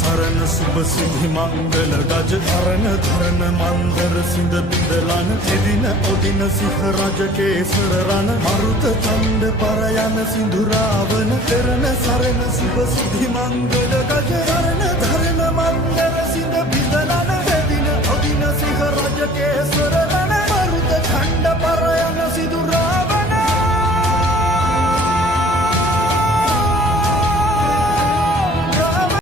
සරණ සුබ සිහි මංගල ගජ අරණ ධරණ මන්දර සිඳ බිඳලන එදින ඔදින සිහ රජ කේසර රණ මරුත ඡන්ද පරයන සිඳුරාවන කරන සරණ සුබ සිහි මංගල